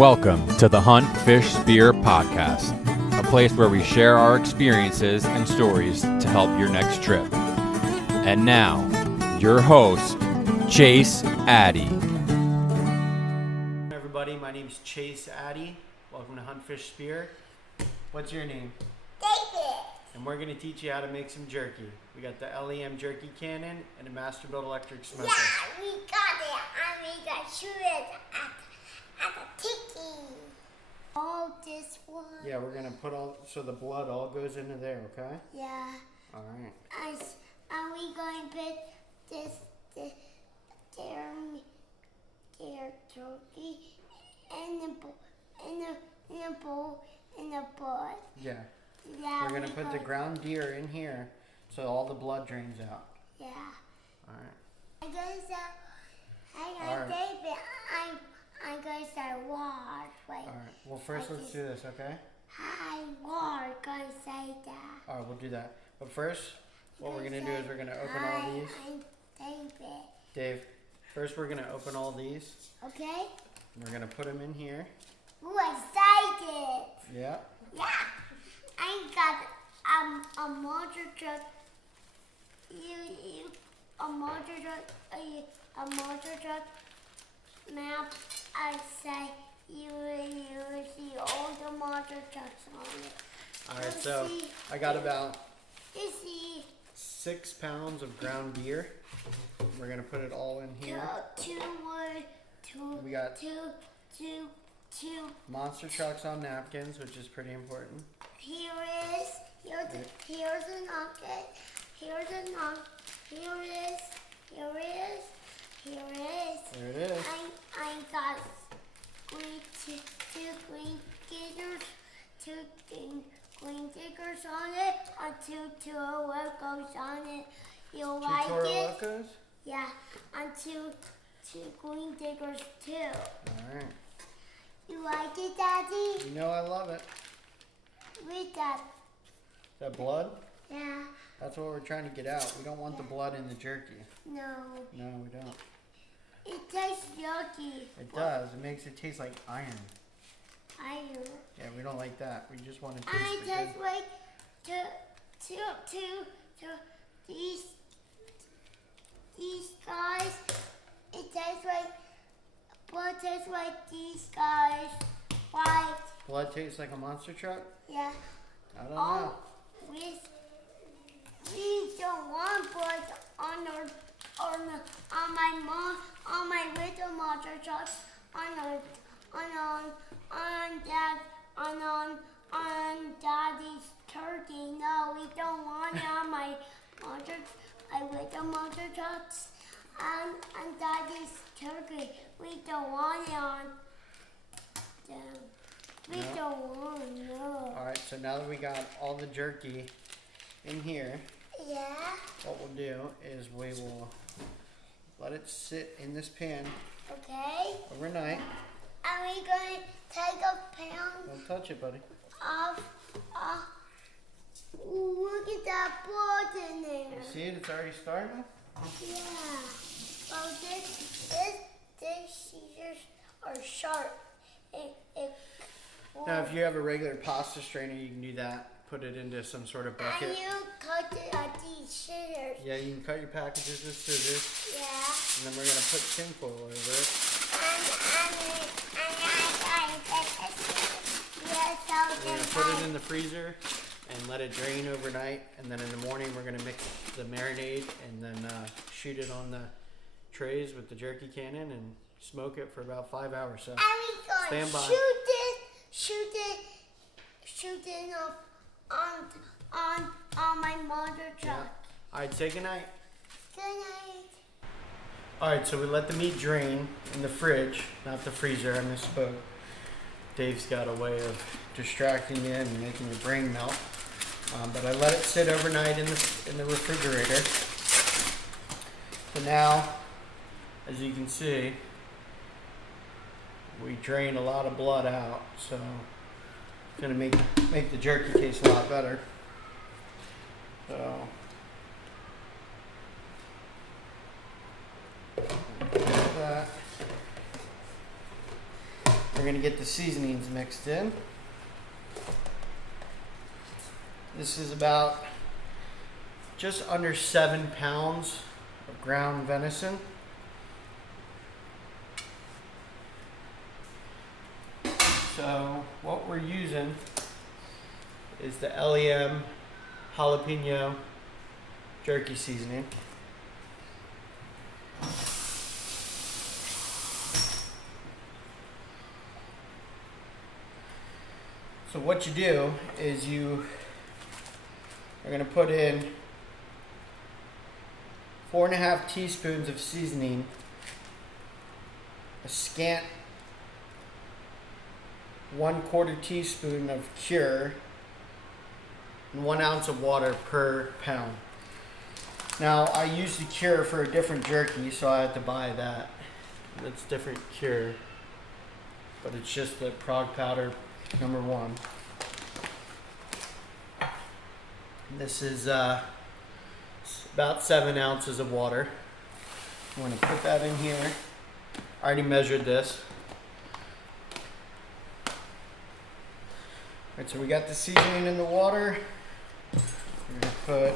Welcome to the Hunt, Fish, Spear podcast, a place where we share our experiences and stories to help your next trip. And now, your host, Chase Addy. Hey everybody, my name's Chase Addy. Welcome to Hunt, Fish, Spear. What's your name? David. And we're going to teach you how to make some jerky. We got the LEM jerky cannon and a Masterbuilt electric smoker. Yeah, we got it. And we got shoot it at the tiki. All this one. Yeah, we're going to put so the blood all goes into there, okay? Yeah. All right. And we going to put this their turkey in the bowl in the pot. Yeah. Yeah. We're going to put the ground deer in here so all the blood drains out. Yeah. All right. I guess All right. David, I'm going to say war. Wait. All right. Well, first let's do this, okay? I war going to say that. All right, we'll do that. But first, what we're going to do is we're going to open all these. I'm David. Dave, first we're going to open all these. Okay? We're going to put them in here. Ooh, excited. Yeah. Yeah. I got a motor truck. A motor truck map. I say you see all the motor trucks on it. All right, so I got about You see 6 pounds of ground deer. We're gonna put it all in here. We got two. monster trucks on napkins, which is pretty important. Here's a nugget. Here There it is. I got two green stickers on it, and two logos on it. You like Toro it? Locos? Yeah, and two green stickers too. All right. You like it, Daddy? You know I love it. Read that. That blood? Yeah. That's what we're trying to get out. We don't want the blood in the jerky. No. No, we don't. It tastes yucky. It does. It makes it taste like iron. Iron. Yeah, we don't like that. We just want to taste I the just good. like to these guys. It tastes like blood tastes like these guys. Right? Blood tastes like a monster truck? Yeah. I don't know. We don't want blood on my little monster trucks on Daddy's turkey. No, we don't want it on my little monster trucks and Daddy's turkey. We don't want it on them. We don't want no. All right, so now that we got all the jerky in here, Yeah. what we'll do is we will let it sit in this pan Okay. overnight. And we're going to take a pound Don't touch it, buddy. of look at that blood in there. You see it? It's already starting. Yeah. Well, these scissors are sharp. Now, if you have a regular pasta strainer, you can do that. Put it into some sort of bucket. And you cut it at these scissors. Yeah, you can cut your packages with scissors. Yeah. And then we're going to put tinfoil over it. We're going to put it in the freezer and let it drain overnight. And then in the morning, we're going to mix the marinade and then shoot it on the trays with the jerky cannon and smoke it for about 5 hours. So stand by. Shoot it on my motor truck. Yeah. All right, say goodnight. Good night. All right, so we let the meat drain in the fridge, not the freezer. I misspoke. Dave's got a way of distracting you and making your brain melt. But I let it sit overnight in the refrigerator. So now, as you can see, we drained a lot of blood out. So it's gonna make the jerky taste a lot better. So. That. we're going to get the seasonings mixed in. This is about just under 7 pounds of ground venison. So what we're using is the LEM jalapeno jerky seasoning. So what you do is you are going to put in 4.5 teaspoons of seasoning, a scant 1/4 teaspoon of cure, and 1 ounce of water per pound. Now I use the cure for a different jerky, so I had to buy that. It's different cure, but it's just the prog powder #1. This is about 7 ounces of water. I'm going to put that in here. I already measured this. Alright, so we got the seasoning in the water. We're going to put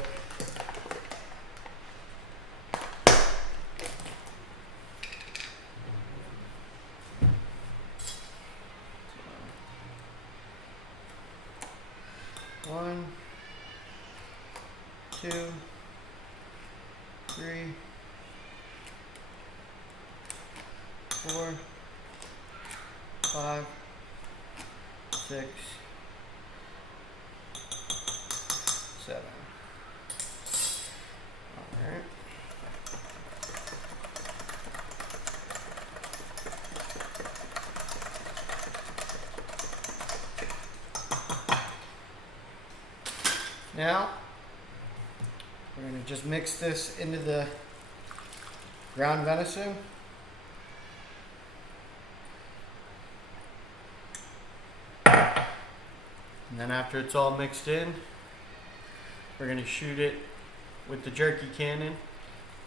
one, 2, 3, 4, 5, 6, 7. All right. Now, we're going to just mix this into the ground venison. And then after it's all mixed in, we're going to shoot it with the jerky cannon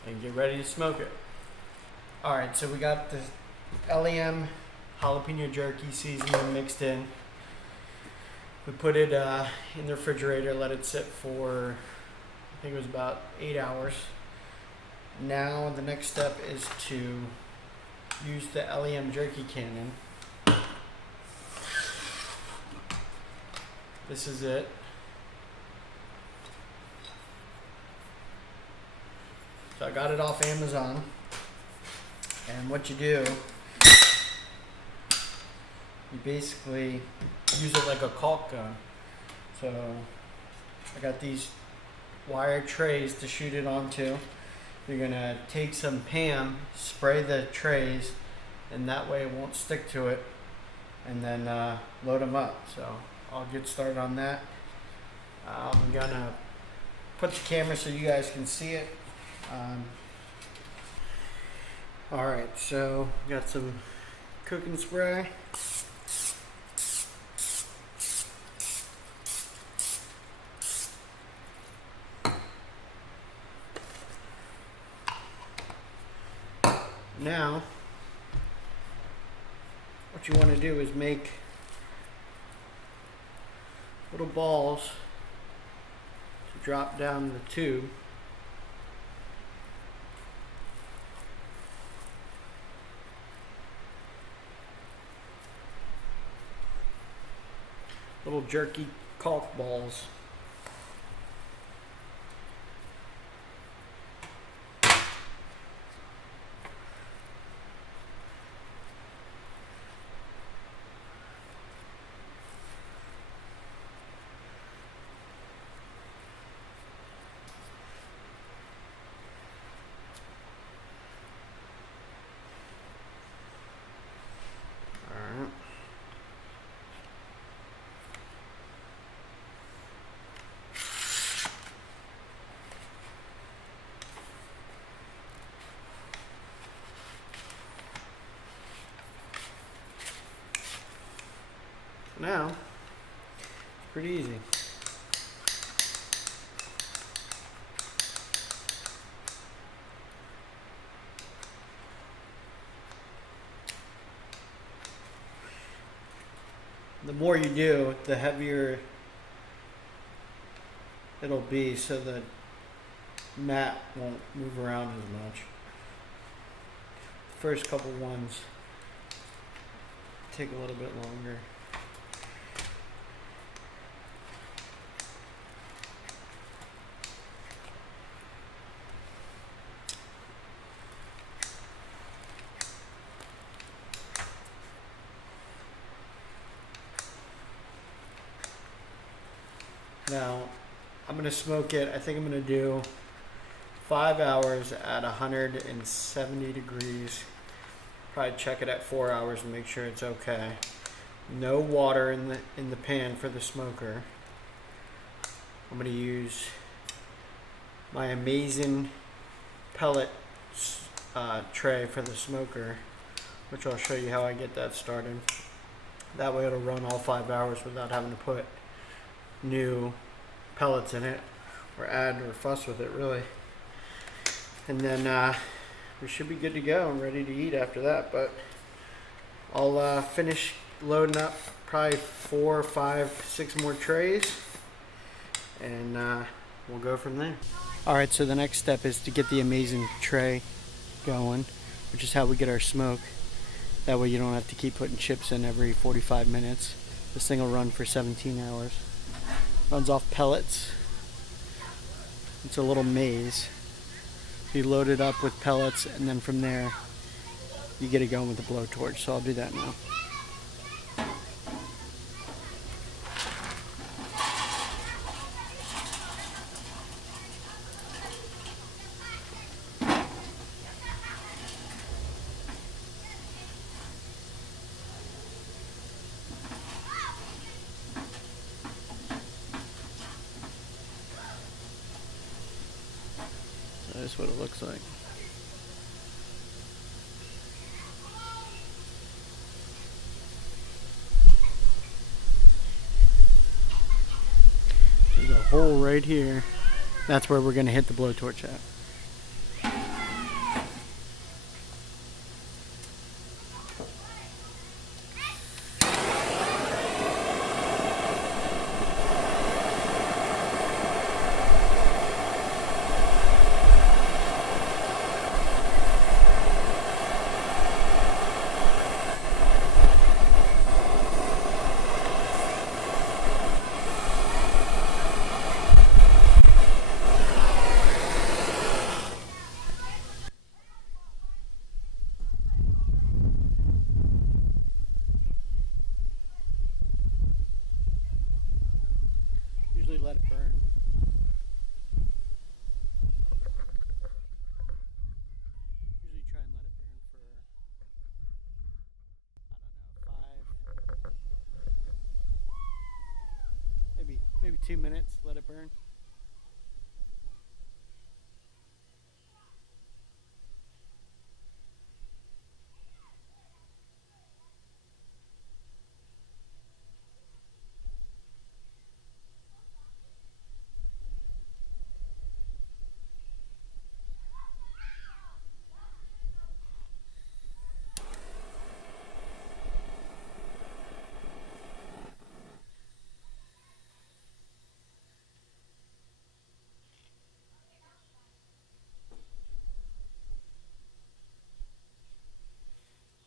and get ready to smoke it. Alright, so we got the LEM jalapeno jerky seasoning mixed in. We put it in the refrigerator, let it sit for, I think it was about 8 hours. Now the next step is to use the LEM jerky cannon. This is it. So I got it off Amazon. And what you do, you basically use it like a caulk gun. So I got these wire trays to shoot it onto. You're gonna take some Pam, spray the trays, and that way it won't stick to it, and then load them up. So I'll get started on that. I'm gonna put the camera so you guys can see it. Alright, so got some cooking spray. Now, what you want to do is make little balls to drop down the tube. Little jerky caulk balls. Now, it's pretty easy. The more you do, the heavier it'll be, so the mat won't move around as much. The first couple ones take a little bit longer. Now, I'm going to smoke it. I think I'm going to do 5 hours at 170 degrees. Probably check it at 4 hours and make sure it's okay. No water in the pan for the smoker. I'm going to use my amazing pellet tray for the smoker, which I'll show you how I get that started. That way it'll run all 5 hours without having to put new pellets in it or add or fuss with it really. And then we should be good to go and ready to eat after that. But I'll finish loading up probably 4, 5, 6 more trays, and we'll go from there. Alright, so the next step is to get the amazing tray going, which is how we get our smoke. That way you don't have to keep putting chips in every 45 minutes. This thing will run for 17 hours. Runs off pellets. It's a little maze. You load it up with pellets, and then from there you get it going with the blowtorch. So I'll do that now. That's what it looks like. There's a hole right here. That's where we're going to hit the blowtorch at. Usually let it burn. Usually try and let it burn for, I don't know, maybe 2 minutes, let it burn.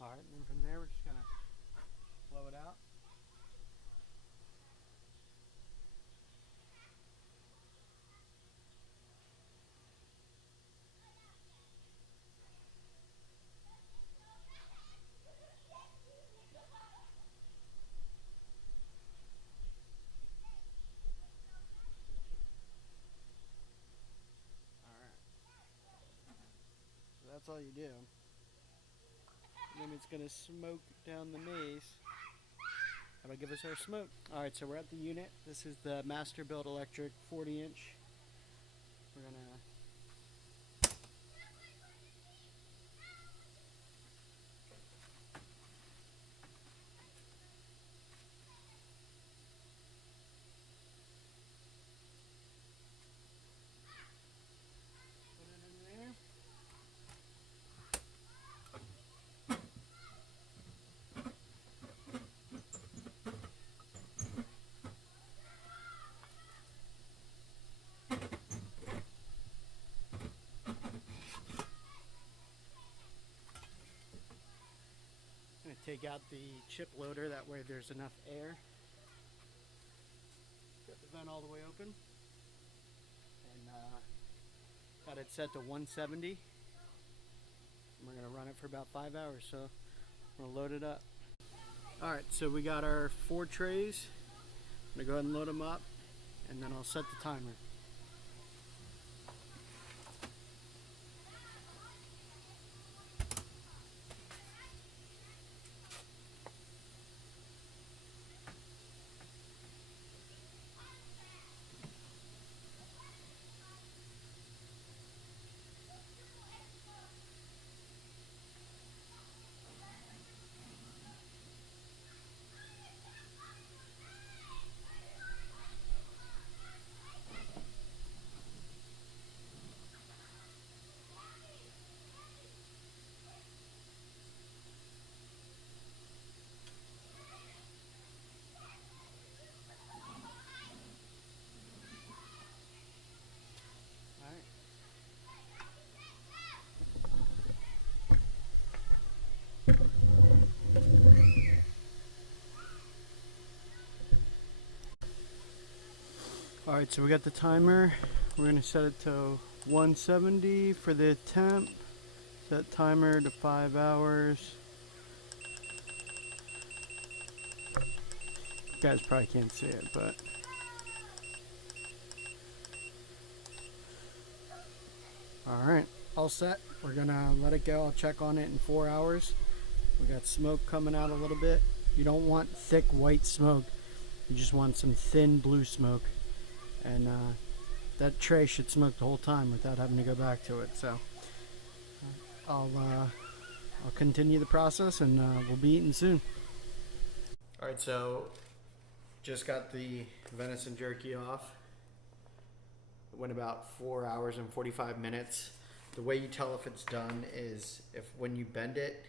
Alright, and then from there we're just going to blow it out. Alright. So that's all you do. And then it's going to smoke down the maze. That'll give us our smoke. Alright, so we're at the unit. This is the Masterbuilt electric 40-inch. We're going to take out the chip loader, that way there's enough air. Got the vent all the way open, and got it set to 170. And we're gonna run it for about 5 hours, so we're gonna load it up. All right, so we got our 4 trays. I'm gonna go ahead and load them up, and then I'll set the timer. Alright. Alright, so we got the timer. We're going to set it to 170 for the temp. Set timer to 5 hours. You guys probably can't see it, but alright, all set. We're gonna let it go. I'll check on it in 4 hours. We got smoke coming out a little bit. You don't want thick white smoke. You just want some thin blue smoke. And that tray should smoke the whole time without having to go back to it. So I'll continue the process, and we'll be eating soon. Alright, so just got the venison jerky off. It went about 4 hours and 45 minutes. The way you tell if it's done is if when you bend it,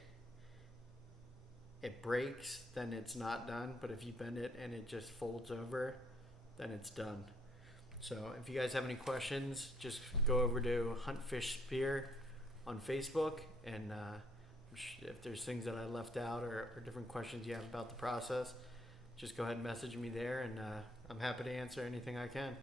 it breaks, then it's not done. But if you bend it and it just folds over, then it's done. So if you guys have any questions, just go over to Hunt Fish Spear on Facebook, and if there's things that I left out or different questions you have about the process, just go ahead and message me there, and I'm happy to answer anything I can.